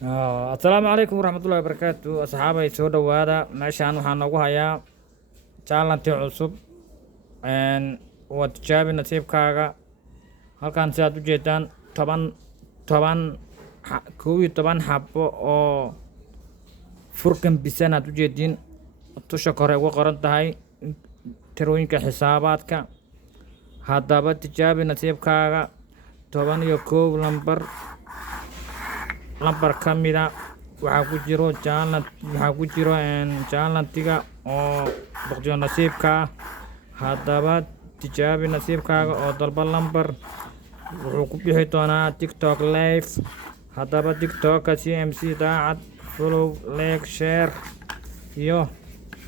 Asalaamu calaykum waraxmatullahi wabarakaatu asxaabay soo dhowaada meeshaan waxaa noogu hayaa jaalanti cusub waa tijaabi nasiibkaaga halkan sidaad u jeedaan toban kow iyo toban xabo oo furkan bisan aad u jeediin tusha kore uga qoran tahay tirooyinka xisaabaadka haddaba tijaabi nasiibkaaga toban iyo kow lambar ka mida waxaa ku jiro jaalantiga oo boqjo nasiibka ah haddaba tijaabi nasiibkaaga oo dalba lambar wuxuu ku bixi doonaa tiktok live haddaba tiktokka cmc daacad follow like share iyo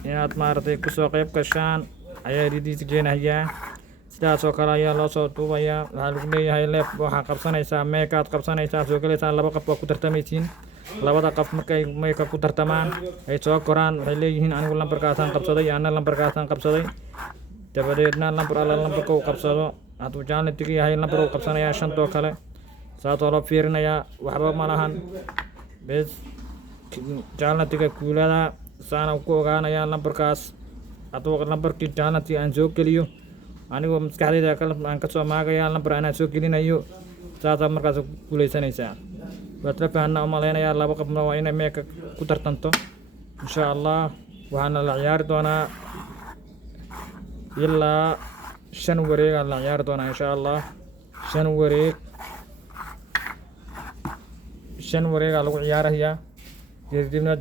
inaad maaragtay kusoo qayb gashaan ayaa idiin keenayaa sidaas oo kale ayaa loo soo duubayaa waxaa lagu leeyahay leef waxaa qabsanaysaa meekaad qabsanaysaa soo gelaysaan laba qof waa ku tartamaysiin labada qof markay meeka ku tartamaan ay soo koraan waxay leeyihiin anigu lambarkaasaan qabsaday ana lambarkaasaan qabsaday dabadeedna lambar alla lambarka uu qabsado hadduu jaalantiga yahay lambar uu qabsanayaa shantoo kale saasoo loo fiirinayaa waxba ma lahan bes jaalantiga kuulada saana ku ogaanayaa lambarkaas hadduu lambarkii jaalantiga aan soo geliyo anigoo maskaxdayda aan kasoo maagaya lambar anaa soo gelinayo saasaa markaas ku guuleysanaysaa waad la fahanna umalaynayaa laba qofna waa inay meeka ku tartanto insha allah waxaana la ciyaari doonaa ilaa 5 wareegaa la ciyaari doonaa insha allah 5 wareegaa lagu ciyaarayaa kadibna